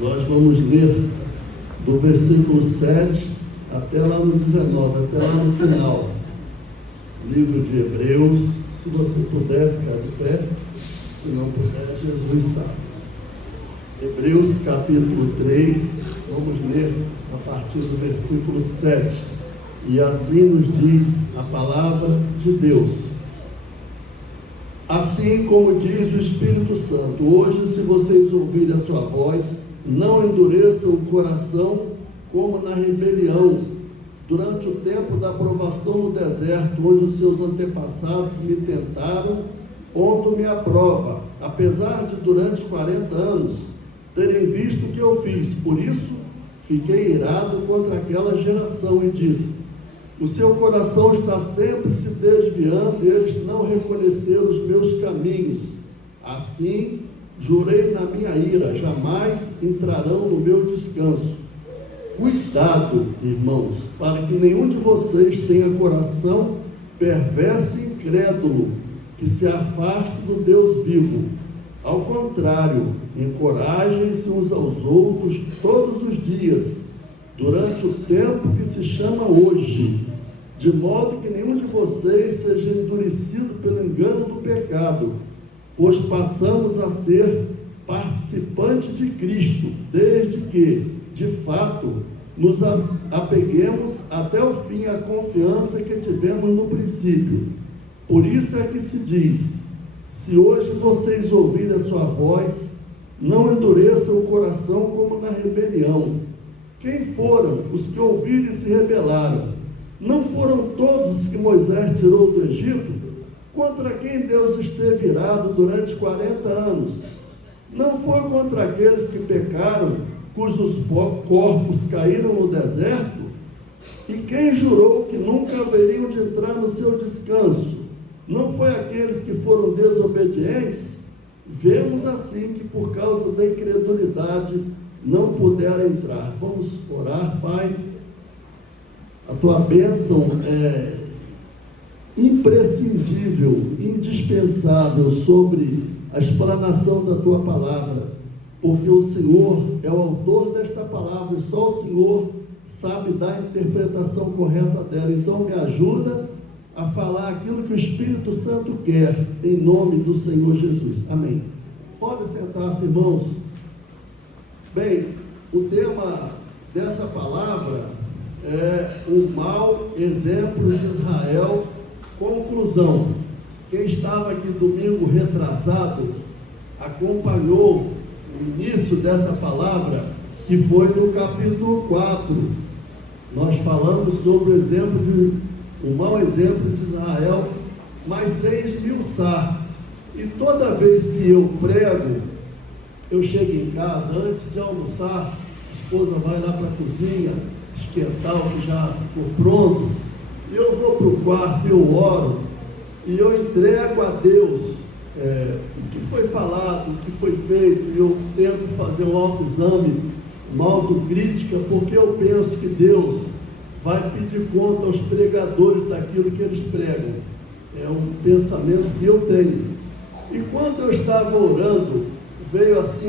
Nós vamos ler do versículo 7 até lá no 19, até lá no final. Livro de Hebreus. Se você puder ficar de pé, se não puder, Jesus sabe. Hebreus capítulo 3, vamos ler a partir do versículo 7. E assim nos diz a palavra de Deus. Assim como diz o Espírito Santo, hoje, se vocês ouvirem a sua voz, não endureçam o coração como na rebelião, durante o tempo da provação no deserto, onde os seus antepassados me tentaram, pondo-me à prova, apesar de durante 40 anos terem visto o que eu fiz. Por isso, fiquei irado contra aquela geração e disse: o seu coração está sempre se desviando e eles não reconheceram os meus caminhos. Assim, jurei na minha ira, jamais entrarão no meu descanso. Cuidado, irmãos, para que nenhum de vocês tenha coração perverso e incrédulo, que se afaste do Deus vivo. Ao contrário, encorajem-se uns aos outros todos os dias, durante o tempo que se chama hoje, de modo que nenhum de vocês seja endurecido pelo engano do pecado, pois passamos a ser participantes de Cristo, desde que, de fato, nos apeguemos até o fim à confiança que tivemos no princípio. Por isso é que se diz: se hoje vocês ouvirem a sua voz, não endureçam o coração como na rebelião. Quem foram os que ouviram e se rebelaram? Não foram todos os que Moisés tirou do Egito, contra quem Deus esteve irado durante 40 anos? Não foi contra aqueles que pecaram, cujos corpos caíram no deserto? E quem jurou que nunca haveriam de entrar no seu descanso? Não foi aqueles que foram desobedientes? Vemos assim que por causa da incredulidade não puderam entrar. Vamos orar. Pai, a tua bênção é imprescindível, indispensável sobre a explanação da tua palavra, porque o Senhor é o autor desta palavra e só o Senhor sabe dar a interpretação correta dela. Então me ajuda a falar aquilo que o Espírito Santo quer, em nome do Senhor Jesus. Amém. Pode sentar-se, irmãos. Bem, o tema dessa palavra é o mau exemplo de Israel. Conclusão: quem estava aqui domingo retrasado acompanhou o início dessa palavra, que foi no capítulo 4. Nós falamos sobre o mau exemplo de Israel, mas sem esmiuçar. E toda vez que eu prego, eu chego em casa, antes de almoçar, a esposa vai lá para a cozinha esquentar o que já ficou pronto, e eu vou para o quarto, eu oro, e eu entrego a Deus o que foi falado, o que foi feito, e eu tento fazer um autoexame, uma autocrítica, porque eu penso que Deus vai pedir conta aos pregadores daquilo que eles pregam. É um pensamento que eu tenho. E quando eu estava orando, veio assim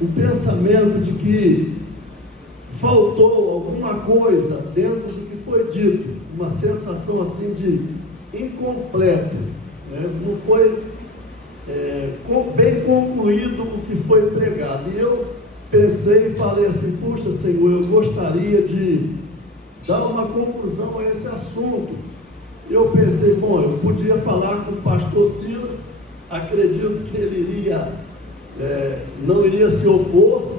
o pensamento de que faltou alguma coisa dentro do que foi dito, uma sensação assim de incompleto, né? Não foi bem concluído o que foi pregado. E eu pensei e falei assim: puxa, Senhor, eu gostaria de dar uma conclusão a esse assunto. Eu pensei, bom, eu podia falar com o pastor Silas, acredito que ele não iria se opor,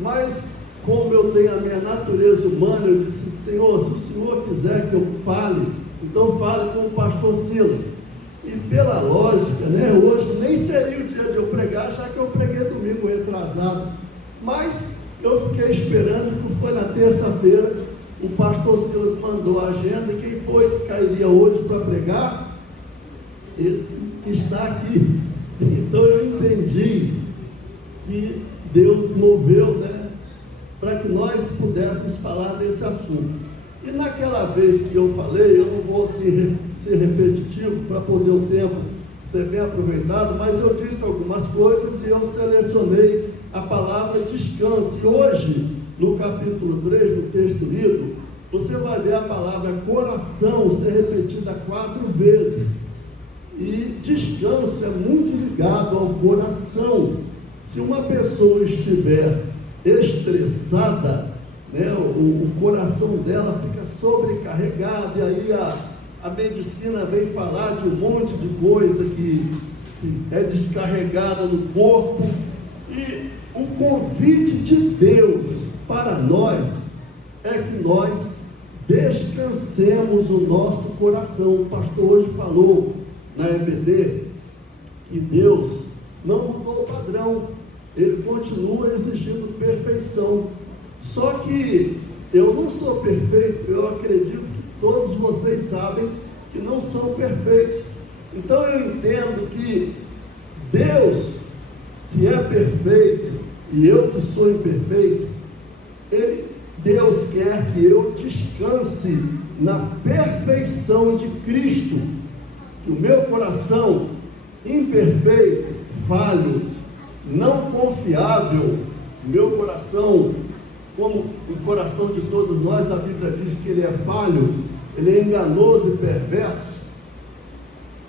mas como eu tenho a minha natureza humana, eu disse: Senhor, se o Senhor quiser que eu fale, então fale com o pastor Silas. E pela lógica, né, hoje nem seria o dia de eu pregar, já que eu preguei domingo retrasado, mas eu fiquei esperando, que foi na terça-feira, o pastor Silas mandou a agenda, e quem foi que cairia hoje para pregar? Esse que está aqui. Então eu entendi que Deus moveu, né, para que nós pudéssemos falar desse assunto. E naquela vez que eu falei, eu não vou ser repetitivo para poder o tempo ser bem aproveitado, mas eu disse algumas coisas e eu selecionei a palavra descanso. E hoje, no capítulo 3, no texto lido, você vai ver a palavra coração ser repetida 4 vezes. E descanso é muito ligado ao coração. Se uma pessoa estiver estressada, né, o coração dela fica sobrecarregado, e aí a medicina vem falar de um monte de coisa que é descarregada no corpo. E o convite de Deus para nós é que nós descansemos o nosso coração. O pastor hoje falou na EBD que Deus não mudou o padrão, Ele continua exigindo perfeição. Só que eu não sou perfeito, eu acredito que todos vocês sabem que não são perfeitos. Então eu entendo que Deus, que é perfeito, e eu que sou imperfeito, Deus quer que eu descanse na perfeição de Cristo. Que o meu coração imperfeito, falho, não confiável, meu coração, como o coração de todos nós, a Bíblia diz que ele é falho, ele é enganoso e perverso.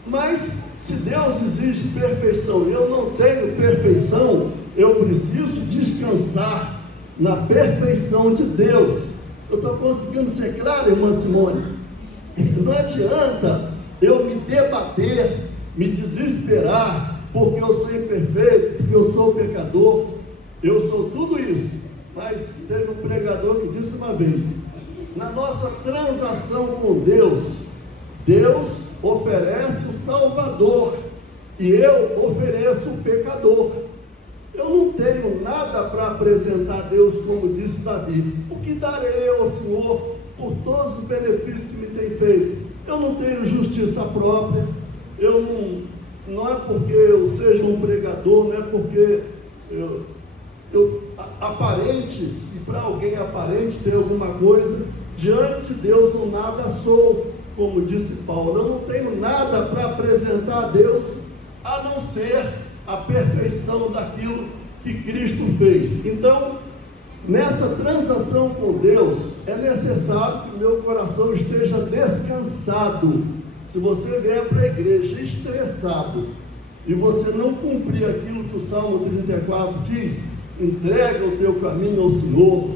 Mas se Deus exige perfeição e eu não tenho perfeição, eu preciso descansar na perfeição de Deus. Eu estou conseguindo ser claro, irmã Simone? Não adianta eu me debater, me desesperar, porque eu sou imperfeito, porque eu sou pecador. Eu sou tudo isso. Mas teve um pregador que disse uma vez: na nossa transação com Deus, Deus oferece o Salvador e eu ofereço o pecador. Eu não tenho nada para apresentar a Deus, como disse Davi. O que darei eu ao Senhor por todos os benefícios que me tem feito? Eu não tenho justiça própria. Não é porque eu seja um pregador, não é porque aparente, se para alguém aparente ter alguma coisa, diante de Deus eu nada sou, como disse Paulo. Eu não tenho nada para apresentar a Deus, a não ser a perfeição daquilo que Cristo fez. Então, nessa transação com Deus, é necessário que o meu coração esteja descansado. Se você vier para a igreja estressado, e você não cumprir aquilo que o Salmo 34 diz, entrega o teu caminho ao Senhor.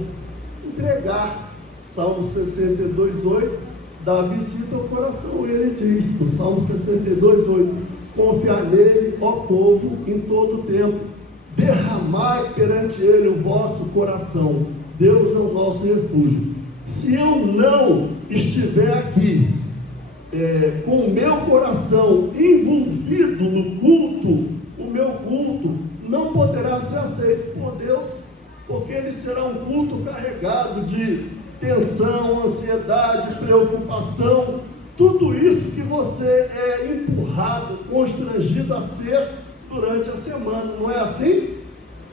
Entregar. Salmo 62:8, Davi cita o coração, ele diz, no Salmo 62:8, confiar nele, ó povo, em todo o tempo, derramai perante ele o vosso coração. Deus é o nosso refúgio. Se eu não estiver aqui com o meu coração envolvido no culto, o meu culto não poderá ser aceito por Deus, porque ele será um culto carregado de tensão, ansiedade, preocupação, tudo isso que você é empurrado, constrangido a ser durante a semana, não é assim?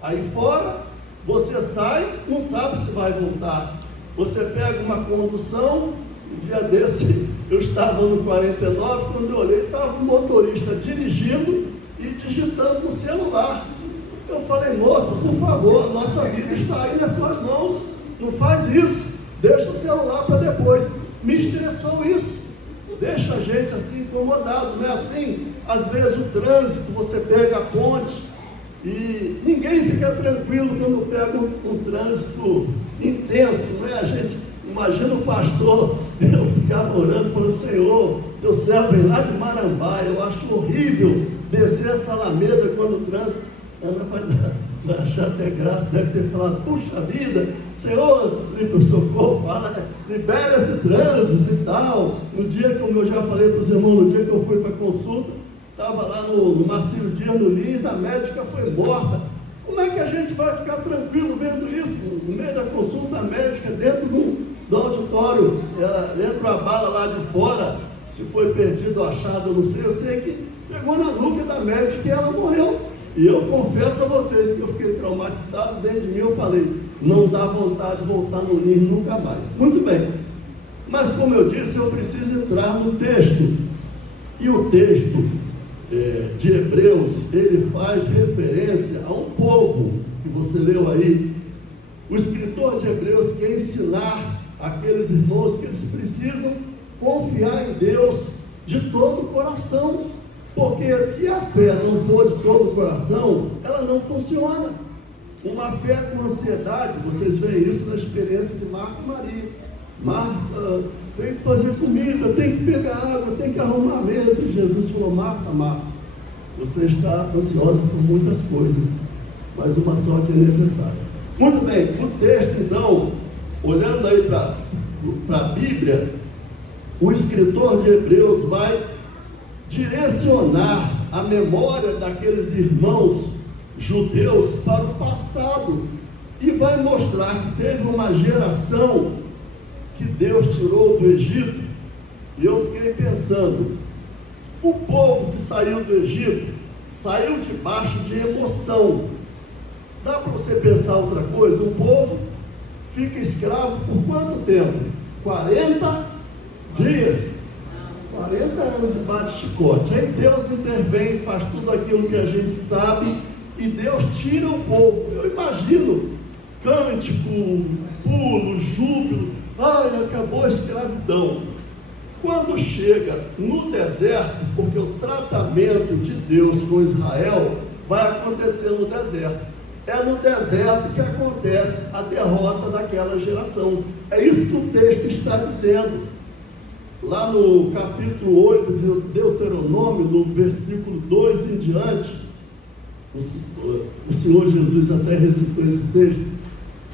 Aí fora, você sai, não sabe se vai voltar. Você pega uma condução, um dia desse, eu estava no 49, quando eu olhei, estava o motorista dirigindo e digitando no celular. Eu falei: moço, por favor, nossa vida está aí nas suas mãos, não faz isso, deixa o celular para depois. Me estressou isso, deixa a gente assim incomodado, não é assim? Às vezes o trânsito, você pega a ponte e ninguém fica tranquilo quando pega um trânsito intenso, não é? A gente imagina o pastor, eu ficava orando, falando: Senhor, teu servo vem lá de Marambá, eu acho horrível descer essa alameda quando o trânsito. Ana vai achar até graça, deve ter falado: puxa vida, Senhor, socorro, fala, libera esse trânsito e tal. No dia que eu já falei para os irmãos, no dia que eu fui para a consulta, estava lá numa cirurgia no Lins, a médica foi morta. Como é que a gente vai ficar tranquilo vendo isso? No meio da consulta médica, dentro do auditório, entra a bala lá de fora, se foi perdido ou achado, eu não sei, eu sei que pegou na nuca da médica e ela morreu. E eu confesso a vocês que eu fiquei traumatizado, dentro de mim eu falei: não dá vontade de voltar no Lins nunca mais. Muito bem, mas como eu disse, eu preciso entrar no texto. E o texto de Hebreus, ele faz referência a um povo que você leu aí, o escritor de Hebreus quer ensinar aqueles irmãos que eles precisam confiar em Deus de todo o coração, porque se a fé não for de todo o coração, ela não funciona. Uma fé com ansiedade, vocês veem isso na experiência de Marta e Maria. Marta, tem que fazer comida, tem que pegar água, tem que arrumar a mesa. E Jesus falou: Marta, Marta, você está ansiosa por muitas coisas, mas uma sorte é necessária. Muito bem, o texto então, olhando aí para a Bíblia, o escritor de Hebreus vai direcionar a memória daqueles irmãos judeus para o passado e vai mostrar que teve uma geração que Deus tirou do Egito. E eu fiquei pensando, o povo que saiu do Egito saiu debaixo de emoção. Dá para você pensar outra coisa? O povo fica escravo por quanto tempo? 40 dias. 40 anos de bate-chicote. Aí Deus intervém, faz tudo aquilo que a gente sabe, e Deus tira o povo. Eu imagino cântico, pulo, júbilo. Ai, acabou a escravidão. Quando chega no deserto, porque o tratamento de Deus com Israel vai acontecer no deserto. É no deserto que acontece a derrota daquela geração. É isso que o texto está dizendo. Lá no capítulo 8 de Deuteronômio, no versículo 2 em diante, o Senhor Jesus até recitou esse texto.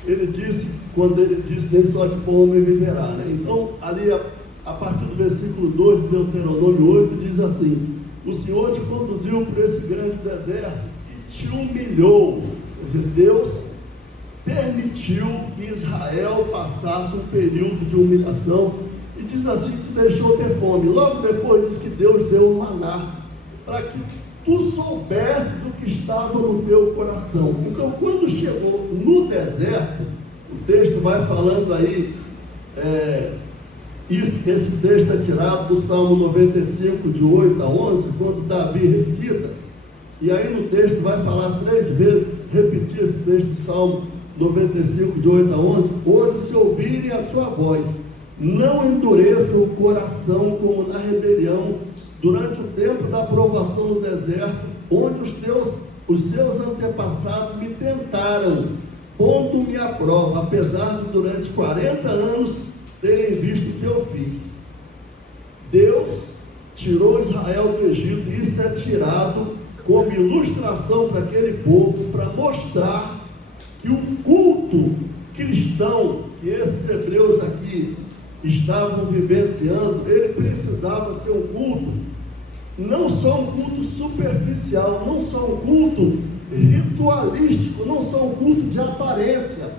Ele disse, quando ele disse: nem só de pão homem viverá, né? Então, ali a partir do versículo 2 de Deuteronômio 8, diz assim: o Senhor te conduziu por esse grande deserto e te humilhou. Quer dizer, Deus permitiu que Israel passasse um período de humilhação, e diz assim que se deixou ter fome. Logo depois diz que Deus deu um maná, para que tu soubesses o que estava no teu coração. Então, quando chegou no deserto, o texto vai falando aí, esse texto é tirado do Salmo 95, de 8 a 11, quando Davi recita, e aí no texto vai falar 3 vezes, repetir esse texto do Salmo 95, de 8 a 11, hoje se ouvirem a sua voz, não endureçam o coração como na rebelião, durante o tempo da provação no deserto, onde os seus antepassados me tentaram, pondo-me à prova, apesar de durante 40 anos terem visto o que eu fiz. Deus tirou Israel do Egito, e isso é tirado como ilustração para aquele povo, para mostrar que o culto cristão que esses hebreus aqui estavam vivenciando, ele precisava ser um culto, não só um culto superficial, não só um culto ritualístico, não só um culto de aparência.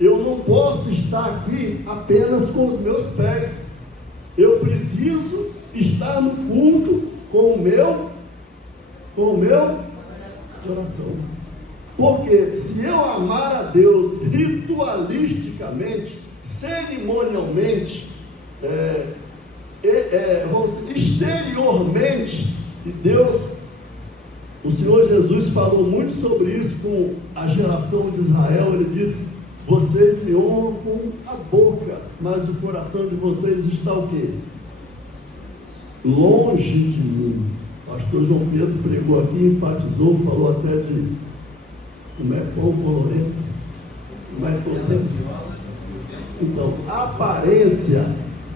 Eu não posso estar aqui apenas com os meus pés, eu preciso estar no culto com o meu coração. Porque se eu amar a Deus ritualisticamente, cerimonialmente, vamos dizer, exteriormente, e Deus, o Senhor Jesus falou muito sobre isso com a geração de Israel. Ele disse: vocês me honram com a boca, mas o coração de vocês está o quê? Longe de mim. O pastor João Pedro pregou aqui, enfatizou, falou até de como é pão colorento, como é colorento. Então, a aparência,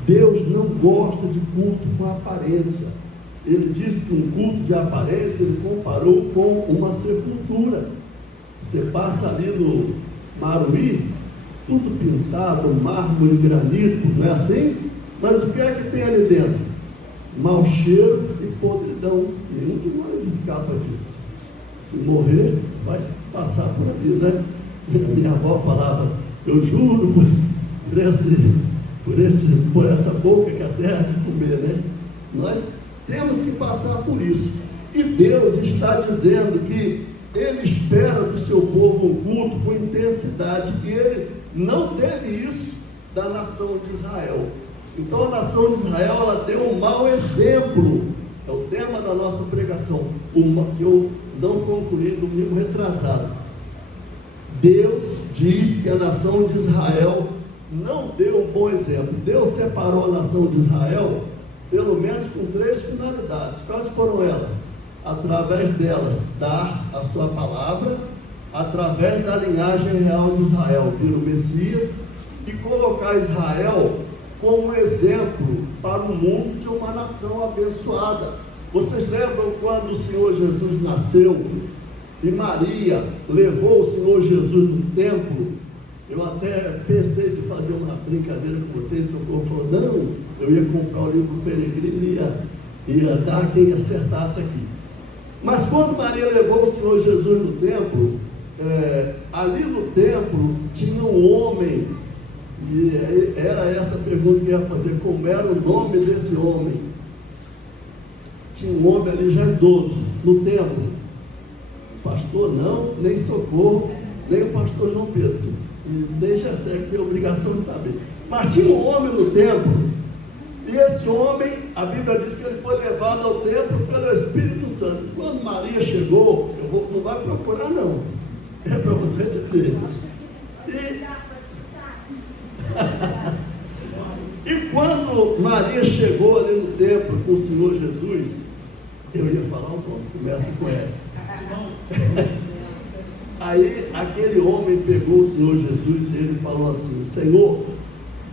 Deus não gosta de culto com aparência. Ele disse que um culto de aparência, ele comparou com uma sepultura. Você passa ali no Maruí, tudo pintado, mármore, granito, não é assim? Mas o que é que tem ali dentro? Mau cheiro e podridão. Nenhum de nós escapa disso. Se morrer, vai passar por ali, né? Minha avó falava: eu juro por essa boca que a terra de comer, né? Nós temos que passar por isso. E Deus está dizendo que Ele espera do seu povo um culto com intensidade, e Ele não teve isso da nação de Israel. Então a nação de Israel, ela deu um mau exemplo. É o tema da nossa pregação, que eu não concluí domingo retrasado. Deus diz que a nação de Israel não deu um bom exemplo. Deus separou a nação de Israel, pelo menos com 3 finalidades. Quais foram elas? Através delas, dar a sua palavra, através da linhagem real de Israel, vir o Messias, e colocar Israel como exemplo para o mundo de uma nação abençoada. Vocês lembram quando o Senhor Jesus nasceu e Maria levou o Senhor Jesus no templo? Eu até pensei de fazer uma brincadeira com vocês. Socorro falou: não, eu ia comprar o livro Peregrino e ia dar quem acertasse aqui. Mas quando Maria levou o Senhor Jesus no templo, ali no templo tinha um homem, e era essa pergunta que eu ia fazer: como era o nome desse homem? Tinha um homem ali já idoso no templo. O pastor não, nem Socorro, nem o pastor João Pedro, e deixa certo, tem a obrigação de saber. Mas tinha um homem no templo, e esse homem, a Bíblia diz que ele foi levado ao templo pelo Espírito Santo. Quando Maria chegou, não vai procurar não, é para você dizer. E quando Maria chegou ali no templo com o Senhor Jesus, eu ia falar um nome, começa com S. Aí aquele homem pegou o Senhor Jesus e ele falou assim: Senhor,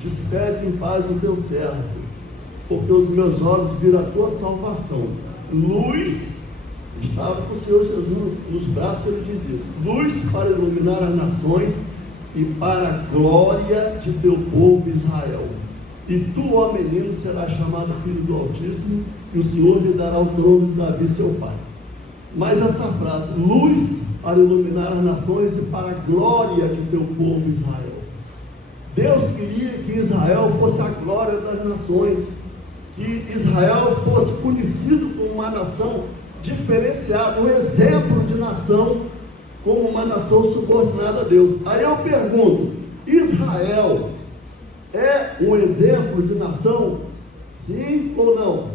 despede em paz o teu servo, porque os meus olhos viram a tua salvação. Luz, estava com o Senhor Jesus nos braços, ele diz isso: luz para iluminar as nações e para a glória de teu povo Israel. E tu, ó menino, serás chamado filho do Altíssimo, e o Senhor lhe dará o trono de Davi seu pai. Mas essa frase, luz para iluminar as nações e para a glória de teu povo Israel. Deus queria que Israel fosse a glória das nações, que Israel fosse conhecido como uma nação diferenciada, um exemplo de nação, como uma nação subordinada a Deus. Aí eu pergunto: Israel é um exemplo de nação? Sim ou não?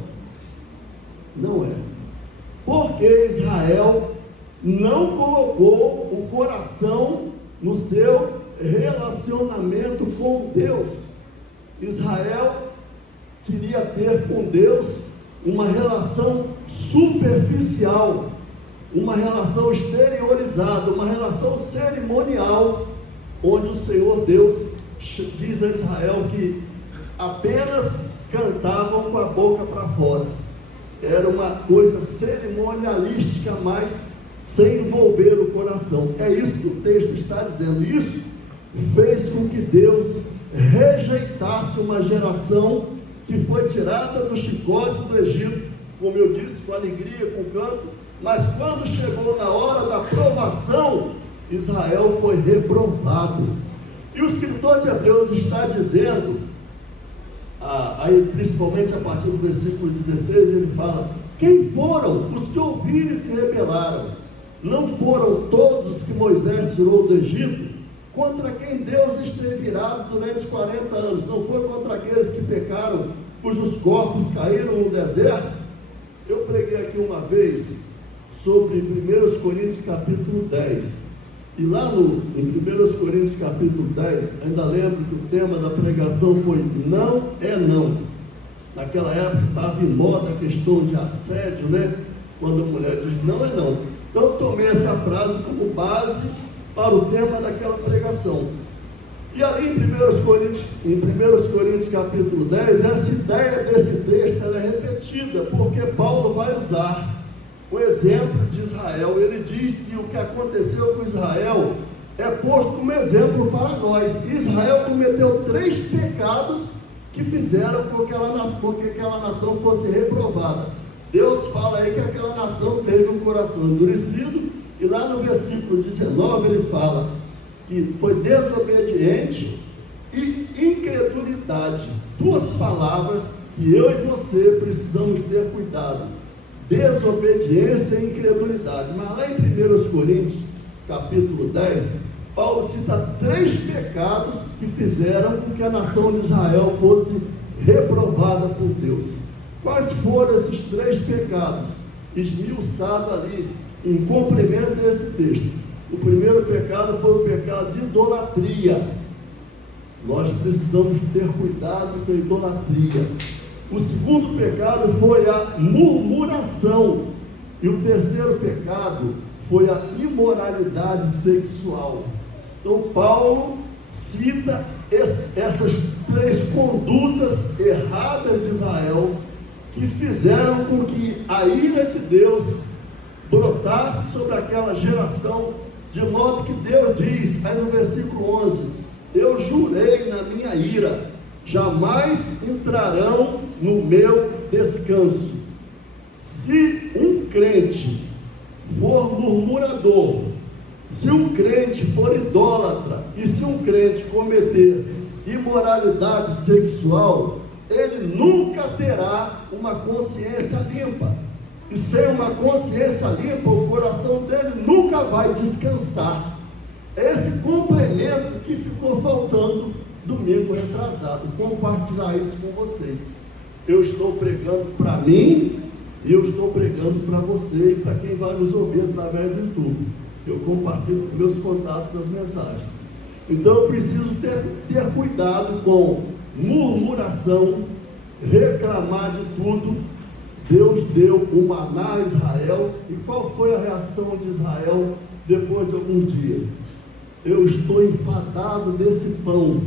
Não é. Porque Israel não colocou o coração no seu relacionamento com Deus. Israel queria ter com Deus uma relação superficial, uma relação exteriorizada, uma relação cerimonial, onde o Senhor Deus diz a Israel que apenas cantavam com a boca para fora. Era uma coisa cerimonialística, mas sem envolver o coração. É isso que o texto está dizendo. Isso fez com que Deus rejeitasse uma geração que foi tirada do chicote do Egito, como eu disse, com alegria, com canto, mas quando chegou na hora da provação, Israel foi reprovado. E o escritor de Hebreus está dizendo, aí principalmente a partir do versículo 16, ele fala: quem foram os que ouviram e se rebelaram? Não foram todos que Moisés tirou do Egito, contra quem Deus esteve irado durante 40 anos? Não foi contra aqueles que pecaram, cujos corpos caíram no deserto? Eu preguei aqui uma vez sobre 1 Coríntios capítulo 10, e lá em 1 Coríntios capítulo 10, ainda lembro que o tema da pregação foi não é não. Naquela época estava em moda a questão de assédio, né? Quando a mulher diz não é não. Então eu tomei essa frase como base para o tema daquela pregação. E ali em 1 Coríntios capítulo 10, essa ideia desse texto ela é repetida, porque Paulo vai usar o exemplo de Israel. Ele diz que o que aconteceu com Israel é posto como exemplo para nós. Israel cometeu 3 pecados que fizeram com que aquela nação fosse reprovada. Deus fala aí que aquela nação teve um coração endurecido, e lá no versículo 19 ele fala que foi desobediente e incredulidade. 2 palavras que eu e você precisamos ter cuidado: desobediência e incredulidade. Mas lá em 1 Coríntios capítulo 10, Paulo cita 3 pecados que fizeram com que a nação de Israel fosse reprovada por Deus. Quais foram esses 3 pecados? Esmiuçado ali em complemento a esse texto. O primeiro pecado foi o pecado de idolatria. Nós precisamos ter cuidado com a idolatria. O segundo pecado foi a murmuração. E o terceiro pecado foi a imoralidade sexual. Então Paulo cita essas três condutas erradas de Israel, que fizeram com que a ira de Deus brotasse sobre aquela geração, de modo que Deus diz, aí no versículo 11, eu jurei na minha ira, jamais entrarão no meu descanso. Se um crente for murmurador, se um crente for idólatra, e se um crente cometer imoralidade sexual, ele nunca terá uma consciência limpa. E sem uma consciência limpa, o coração dele nunca vai descansar. É esse complemento que ficou faltando domingo retrasado, compartilhar isso com vocês. Eu estou pregando para mim, e eu estou pregando para você e para quem vai nos ouvir através do YouTube. Eu compartilho com meus contatos as mensagens. Então eu preciso ter cuidado com murmuração, reclamar de tudo. Deus deu o maná a Israel, e qual foi a reação de Israel depois de alguns dias? Eu estou enfadado desse pão.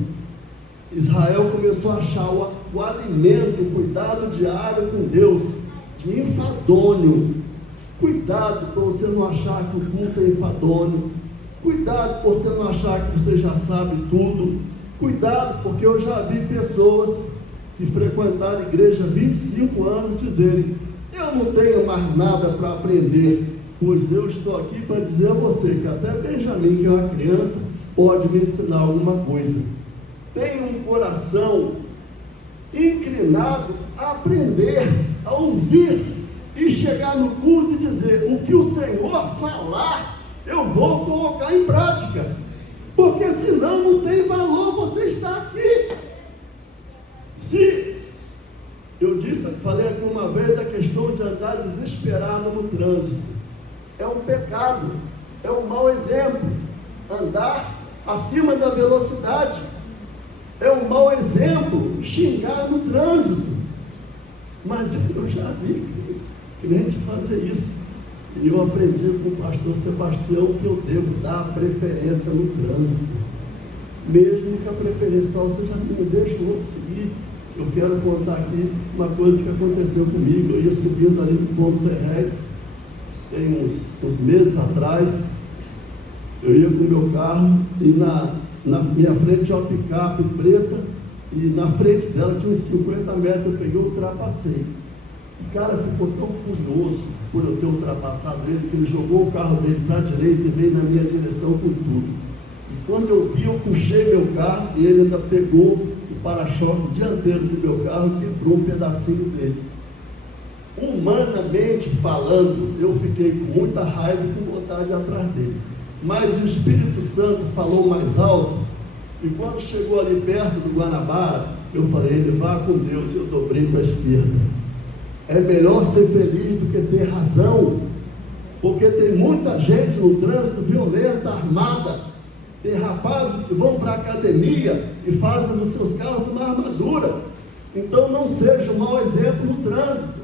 Israel começou a achar o alimento, o cuidado diário com Deus, de enfadonho. Cuidado para você não achar que o culto é enfadonho. Cuidado para você não achar que você já sabe tudo. Cuidado, porque eu já vi pessoas que frequentaram a igreja há 25 anos dizerem, eu não tenho mais nada para aprender, pois eu estou aqui para dizer a você que até Benjamin, que é uma criança, pode me ensinar alguma coisa. Tenha um coração inclinado a aprender, a ouvir, e chegar no culto e dizer, o que o Senhor falar, eu vou colocar em prática, porque senão não tem valor você estar aqui. Se eu falei aqui uma vez da questão de andar desesperado no trânsito, é um pecado, é um mau exemplo. Andar acima da velocidade é um mau exemplo. Xingar no trânsito, mas eu já vi crente fazer isso, e eu aprendi com o pastor Sebastião que eu devo dar preferência no trânsito, mesmo que a preferência seja minha, deixa o outro seguir. Eu quero contar aqui uma coisa que aconteceu comigo. Eu ia subindo ali do Ponto Serrés, tem uns meses atrás. Eu ia com o meu carro, e na minha frente tinha uma picape preta, e na frente dela tinha uns 50 metros, eu peguei e ultrapassei. O cara ficou tão furioso por eu ter ultrapassado ele, que ele jogou o carro dele para a direita e veio na minha direção com tudo. E quando eu vi, eu puxei meu carro, e ele ainda pegou o para-choque dianteiro do meu carro e quebrou um pedacinho dele. Humanamente falando, eu fiquei com muita raiva e com vontade de ir atrás dele. Mas o Espírito Santo falou mais alto, e quando chegou ali perto do Guanabara, eu falei, ele vá com Deus, eu dobrei para a esquerda. É melhor ser feliz do que ter razão, porque tem muita gente no trânsito violenta, armada. Tem rapazes que vão para a academia e fazem nos seus carros uma armadura. Então não seja um mau exemplo no trânsito.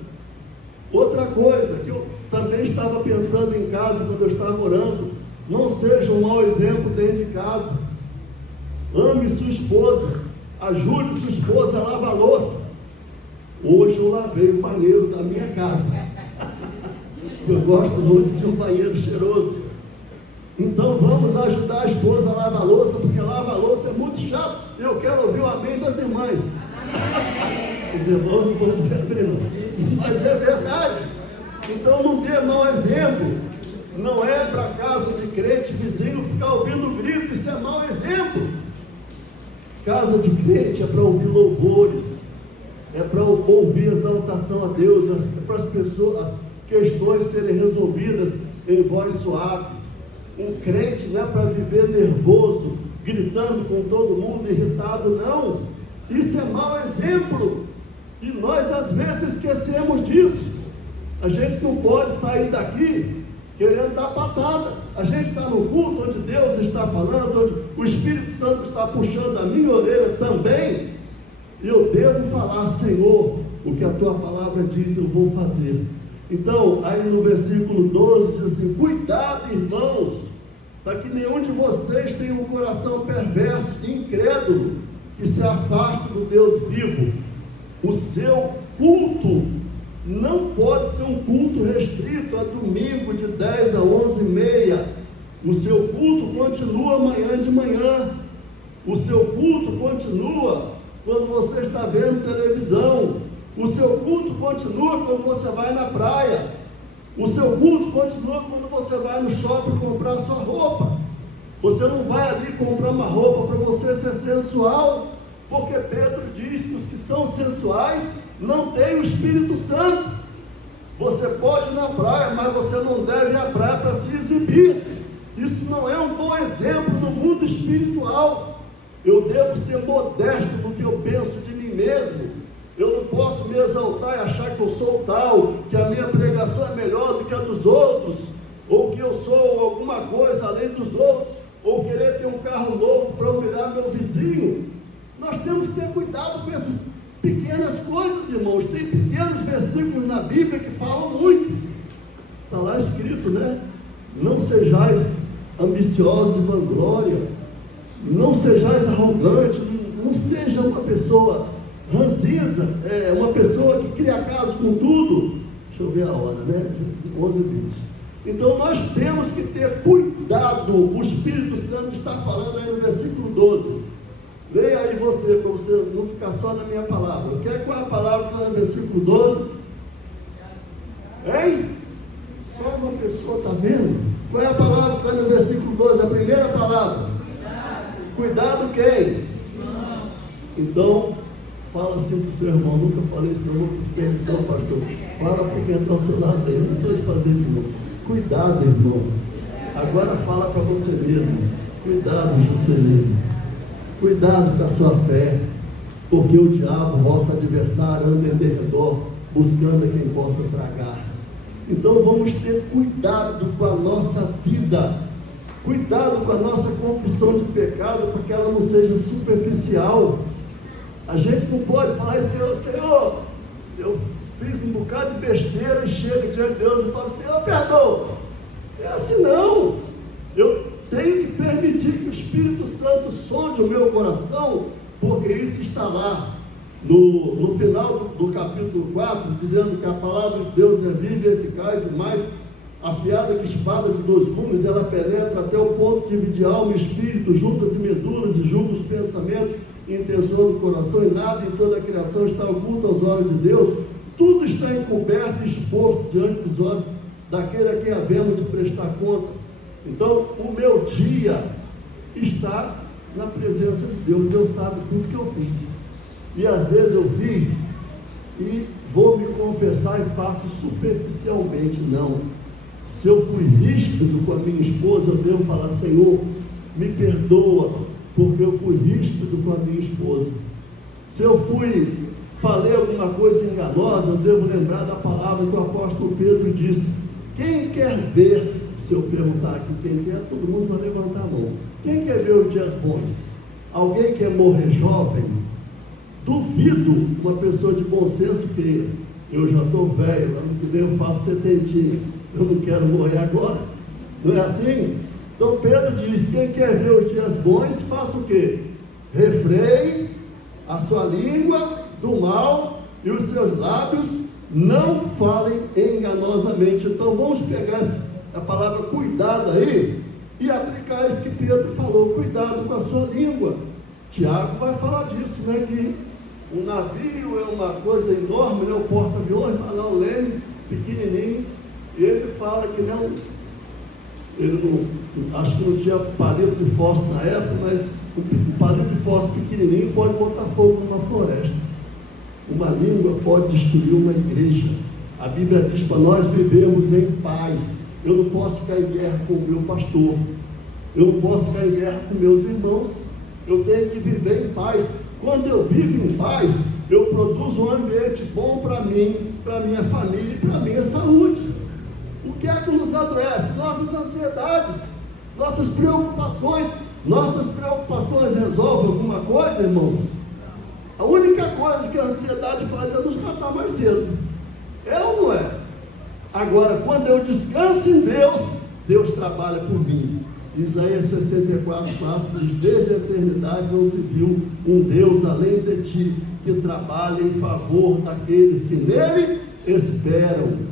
Outra coisa que eu também estava pensando em casa quando eu estava orando, não seja um mau exemplo dentro de casa. Ame sua esposa, ajude sua esposa a lavar a louça. Hoje eu lavei o banheiro da minha casa. Eu gosto muito de um banheiro cheiroso. Então vamos ajudar a esposa a lavar a louça, porque lavar a louça é muito chato. Eu quero ouvir o amém das irmãs. Os irmãos não vão dizer amém não, mas é verdade. Então não dê mau exemplo. Não é para casa de crente vizinho ficar ouvindo grito, isso é mau exemplo. Casa de crente é para ouvir louvores, é para ouvir exaltação a Deus, é para as pessoas, as questões serem resolvidas em voz suave. Um crente não é para viver nervoso, gritando com todo mundo, irritado, não. Isso é mau exemplo, e nós às vezes esquecemos disso. A gente não pode sair daqui querendo dar patada. A gente está no culto onde Deus está falando, onde o Espírito Santo está puxando a minha orelha também, e eu devo falar: Senhor, o que a tua palavra diz, eu vou fazer. Então, aí no versículo 12 diz assim: cuidado, irmãos, para que nenhum de vocês tenha um coração perverso e incrédulo, que se afaste do Deus vivo. O seu culto não pode ser um culto restrito a domingo de 10 a 11h30. O seu culto continua amanhã de manhã. O seu culto continua quando você está vendo televisão. O seu culto continua quando você vai na praia. O seu culto continua quando você vai no shopping comprar sua roupa. Você não vai ali comprar uma roupa para você ser sensual, porque Pedro diz que os que são sensuais não têm o Espírito Santo. Você pode ir na praia, mas você não deve ir à praia para se exibir. Isso não é um bom exemplo no mundo espiritual. Eu devo ser modesto no que eu penso de mim mesmo. Eu não posso me exaltar e achar que eu sou tal, que a minha pregação é melhor do que a dos outros, ou que eu sou alguma coisa além dos outros, ou querer ter um carro novo para humilhar meu vizinho. Nós temos que ter cuidado com essas pequenas coisas, irmãos. Tem pequenos versículos na Bíblia que falam muito. Está lá escrito, né? Não sejais ambiciosos de vanglória, não sejais arrogantes, não seja uma pessoa ranzinza, uma pessoa que cria caso com tudo. Deixa eu ver a hora, né? 11h20. Então nós temos que ter cuidado. O Espírito Santo está falando aí no versículo 12. Leia aí você, para você não ficar só na minha palavra. Qual é a palavra que está no versículo 12? Hein? Só uma pessoa está vendo? Qual é a palavra que está no versículo 12? A primeira palavra? Cuidado quem? Então, fala assim para o seu irmão. Nunca falei isso, não vou pedir permissão, pastor. Fala porque está ao seu lado aí. Não sou de fazer isso, não. Cuidado, irmão. Agora fala para você mesmo. Cuidado, Juscelino. Cuidado com a sua fé, porque o diabo, vosso adversário, anda em derredor, buscando a quem possa tragar. Então vamos ter cuidado com a nossa vida, cuidado com a nossa confissão de pecado, para que ela não seja superficial. A gente não pode falar: Senhor, eu fiz um bocado de besteira, e chega diante de Deus e fala: Senhor, perdoa. É assim não. Eu tenho que permitir que o Espírito Santo sonde o meu coração, porque isso está lá no final do capítulo 4, dizendo que a palavra de Deus é viva e eficaz e mais afiada que espada de 2 gumes. Ela penetra até o ponto de dividir alma e espírito, juntas e medulas, e julga os pensamentos e intenções do coração, e nada em toda a criação está oculto aos olhos de Deus. Tudo está encoberto e exposto diante dos olhos daquele a quem havemos de prestar contas. Então, o meu dia está na presença de Deus. Deus sabe tudo que eu fiz. E às vezes eu fiz e vou me confessar e faço superficialmente. Não. Se eu fui ríspido com a minha esposa, eu devo falar: Senhor, me perdoa, porque eu fui ríspido com a minha esposa. Se eu falei alguma coisa enganosa, eu devo lembrar da palavra que o apóstolo Pedro disse: quem quer ver, se eu perguntar aqui quem quer, todo mundo vai levantar a mão. Quem quer ver os dias bons? Alguém quer morrer jovem? Duvido uma pessoa de bom senso que eu já estou velho, ano que vem eu faço 70, eu não quero morrer agora. Não é assim? Então Pedro diz: quem quer ver os dias bons, faça o quê? Refreie a sua língua do mal e os seus lábios não falem enganosamente. Então vamos pegar a palavra cuidado aí e aplicar isso que Pedro falou: cuidado com a sua língua. Tiago vai falar disso, né? Que um navio é uma coisa enorme, né? O porta-aviões, mas lá o leme pequenininho, e ele fala que não, ele não, acho que não tinha palito de fósforo na época, mas um palito de fósforo pequenininho pode botar fogo numa floresta. Uma língua pode destruir uma igreja. A Bíblia diz para nós vivermos em paz. Eu não posso ficar em guerra com o meu pastor, eu não posso ficar em guerra com meus irmãos. Eu tenho que viver em paz. Quando eu vivo em paz, eu produzo um ambiente bom para mim, para minha família e para a minha saúde. O que é que nos adoece? Nossas ansiedades, nossas preocupações. Nossas preocupações resolvem alguma coisa, irmãos? A única coisa que a ansiedade faz é nos matar mais cedo. É ou não é? Agora, quando eu descanso em Deus, Deus trabalha por mim. Isaías 64, 4 diz: desde a eternidade não se viu um Deus além de ti, que trabalha em favor daqueles que nele esperam.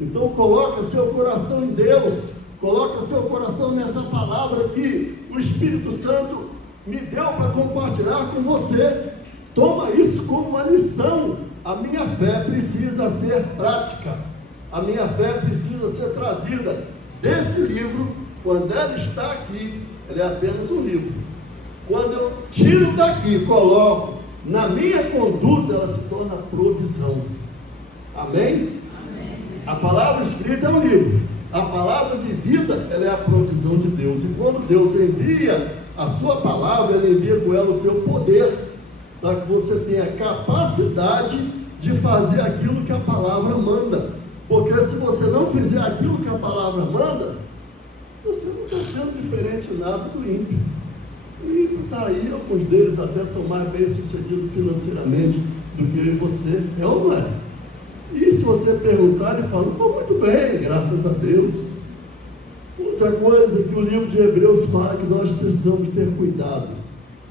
Então coloca seu coração em Deus, coloca seu coração nessa palavra que o Espírito Santo me deu para compartilhar com você. Toma isso como uma lição. A minha fé precisa ser prática, a minha fé precisa ser trazida desse livro. Quando ela está aqui, ela é apenas um livro. Quando eu tiro daqui, coloco na minha conduta, ela se torna provisão. Amém? A palavra escrita é um livro, a palavra vivida, ela é a provisão de Deus. E quando Deus envia a sua palavra, ele envia com ela o seu poder, para que você tenha capacidade de fazer aquilo que a palavra manda. Porque se você não fizer aquilo que a palavra manda, você não está sendo diferente nada do ímpio. O ímpio está aí, alguns deles até são mais bem-sucedidos financeiramente do que eu e você, é ou não é? E se você perguntar, ele fala: muito bem, graças a Deus. Outra coisa que o livro de Hebreus fala, que nós precisamos ter cuidado.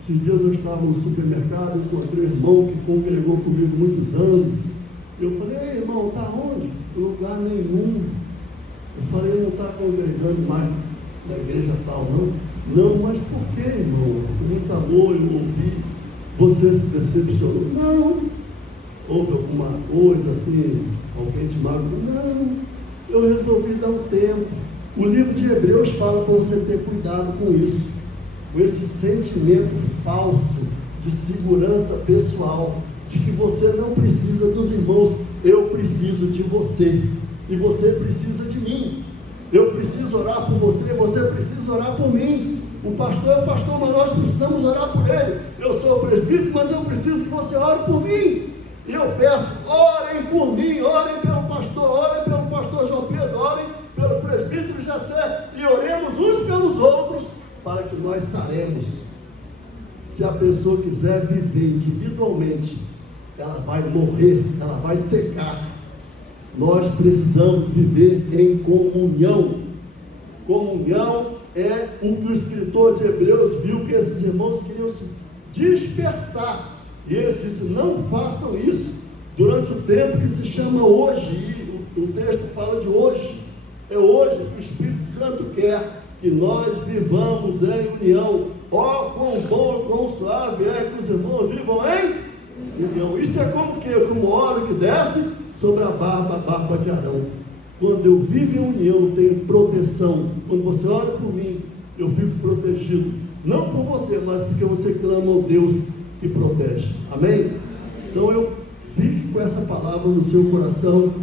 Esses dias eu estava no supermercado, encontrei um irmão que congregou comigo muitos anos. Eu falei: ei, irmão, está onde? Em lugar nenhum. Eu falei: não está congregando mais na igreja tal, não? Não, mas por que, irmão? Com muito amor eu ouvi. Você se decepcionou? Não. Houve alguma coisa assim, alguém te magoou? Não, eu resolvi dar um tempo. O livro de Hebreus fala para você ter cuidado com isso, com esse sentimento falso de segurança pessoal, de que você não precisa dos irmãos. Eu preciso de você, e você precisa de mim. Eu preciso orar por você, você precisa orar por mim. O pastor é o pastor, mas nós precisamos orar por ele. Eu sou o presbítero, mas eu preciso que você ore por mim. E eu peço: orem por mim, orem pelo pastor João Pedro, orem pelo presbítero Jacé, e oremos uns pelos outros, para que nós saremos. Se a pessoa quiser viver individualmente, ela vai morrer, ela vai secar. Nós precisamos viver em comunhão. Comunhão é o que o escritor de Hebreus viu que esses irmãos queriam se dispersar. E ele disse: não façam isso durante o tempo que se chama hoje. E o texto fala de hoje. É hoje que o Espírito Santo quer que nós vivamos em união. Ó, quão bom, quão suave é que os irmãos vivam em união. Isso é como que? Como óleo que desce sobre a barba de Arão. Quando eu vivo em união, eu tenho proteção. Quando você ora por mim, eu fico protegido. Não por você, mas porque você clama ao Deus que protege. Amém? Então eu fique com essa palavra no seu coração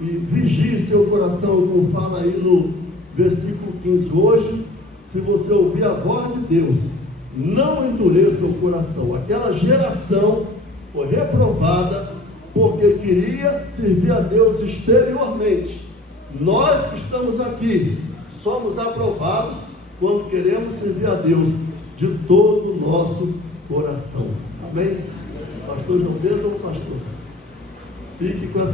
e vigie seu coração, como fala aí no versículo 15. Hoje, se você ouvir a voz de Deus, não endureça o coração. Aquela geração foi reprovada porque queria servir a Deus exteriormente. Nós que estamos aqui somos aprovados quando queremos servir a Deus de todo o nosso coração. Amém? Pastor João Pedro ou pastor? Fique com essa